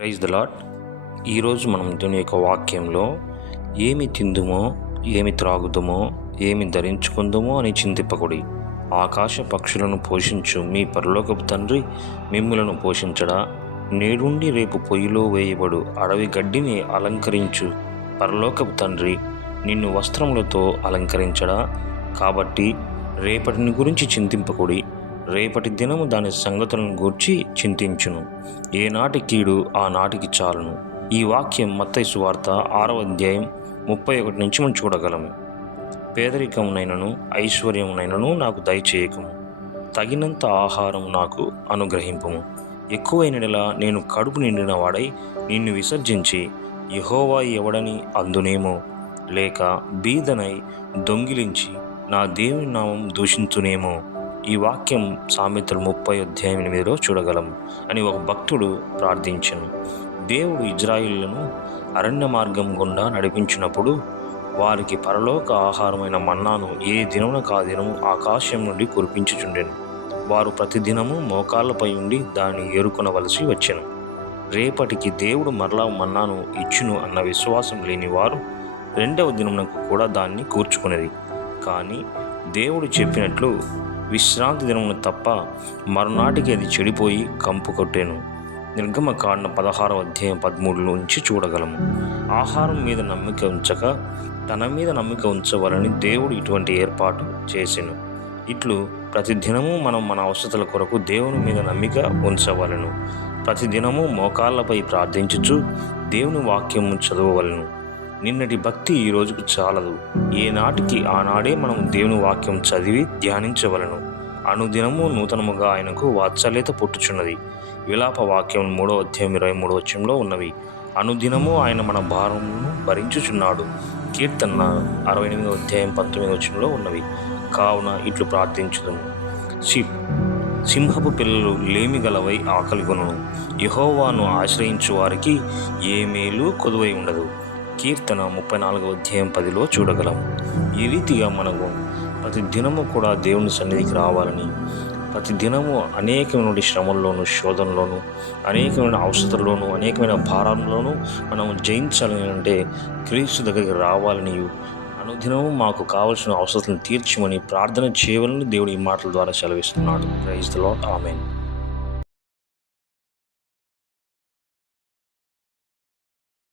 Praise the lord. ఈరోజు మనం దీని యొక్క వాక్యంలో ఏమి తిందుమో, ఏమి త్రాగుదుమో, ఏమి ధరించుకుందుమో అని చింతింపకుడి. ఆకాశ పక్షులను పోషించు మీ పరలోకపు తండ్రి మిమ్ములను పోషించడా? నేడుండి రేపు పొయ్యిలో వేయబడు అడవి గడ్డిని అలంకరించు పరలోకపు తండ్రి నిన్ను వస్త్రములతో అలంకరించడా? కాబట్టి రేపటిని గురించి చింతింపకుడి. రేపటి దినము దాని సంగతులను గూర్చి చింతించును. ఏనాటి కీడు ఆ నాటికి చాలును. ఈ వాక్యం మత్తయి సువార్త 6వ అధ్యాయం 31 నుంచి మనం చూడగలము. పేదరికమునైనను ఐశ్వర్యమునైనను నాకు దయచేయకము, తగినంత ఆహారం నాకు అనుగ్రహింపము. ఎక్కువైనలా నేను కడుపు నిండిన వాడై నిన్ను విసర్జించి యెహోవా ఎవడని అందునేమో, లేక బీదనై దొంగిలించి నా దేవుని నామం దూషించునేమో. ఈ వాక్యం సామెతలు 30:8 చూడగలము అని ఒక భక్తుడు ప్రార్థించెను. దేవుడు ఇజ్రాయిలీయులను అరణ్య మార్గం గుండా నడిపించినప్పుడు వారికి పరలోక ఆహారమైన మన్నాను ఏ దినమునకు ఆ దినము ఆకాశం నుండి కురిపించుచుండెను. వారు ప్రతిదినము మోకాళ్ళపై ఉండి దాన్ని ఏరుకొనవలసి వచ్చెను. రేపటికి దేవుడు మరలా మన్నాను ఇచ్చును అన్న విశ్వాసం లేని వారు 2వ దినమునకు కూడా దాన్ని కూర్చుకునేది. కానీ దేవుడు చెప్పినట్లు విశ్రాంతి దినమును తప్ప మరునాటికి అది చెడిపోయి కంపు కొట్టెను. నిర్గమకాండ 16వ అధ్యాయం 13 నుంచి చూడగలము. ఆహారం మీద నమ్మిక ఉంచక తన మీద నమ్మిక ఉంచవాలని దేవుడు ఇటువంటి ఏర్పాటు చేసెను. ఇట్లు ప్రతిదినము మనం మన అవసరతల కొరకు దేవుని మీద నమ్మిక ఉంచవలను. ప్రతిదినము మోకాళ్ళపై ప్రార్థించుచు దేవుని వాక్యము చదవవలను. నిన్నటి భక్తి ఈ రోజుకు చాలదు. ఏనాటికి ఆనాడే మనం దేవుని వాక్యం చదివి ధ్యానించవలను. అనుదినము నూతనముగా ఆయనకు వాత్సల్యత పుట్టుచున్నది. విలాప వాక్యం 3వ అధ్యాయం 23 ఉన్నవి. అనుదినము ఆయన మన భారమును భరించుచున్నాడు. కీర్తన 68వ అధ్యాయం 19 ఉన్నవి. కావున ఇట్లు ప్రార్థించుదుము. సింహపు పిల్లలు లేమి గలవై ఆకలిగొనును. యెహోవాను ఆశ్రయించు వారికి ఏ మేలు కొదువై ఉండదు. కీర్తన 34వ అధ్యాయం 10 చూడగలము. ఈ రీతిగా మనము ప్రతి దినము కూడా దేవుని సన్నిధికి రావాలని, ప్రతి దినము అనేకమైన శ్రమల్లోనూ, శోధనలోనూ, అనేకమైన అవసరాల్లోనూ, అనేకమైన భారంలోనూ మనము జయించాలని అంటే క్రీస్తు దగ్గరికి రావాలని, అనుదినము మాకు కావలసిన అవసరాలను తీర్చమని ప్రార్థన చేయవాలని దేవుడు ఈ మాటల ద్వారా సెలవిస్తున్నాడు. Praise the Lord. ఆమేన్.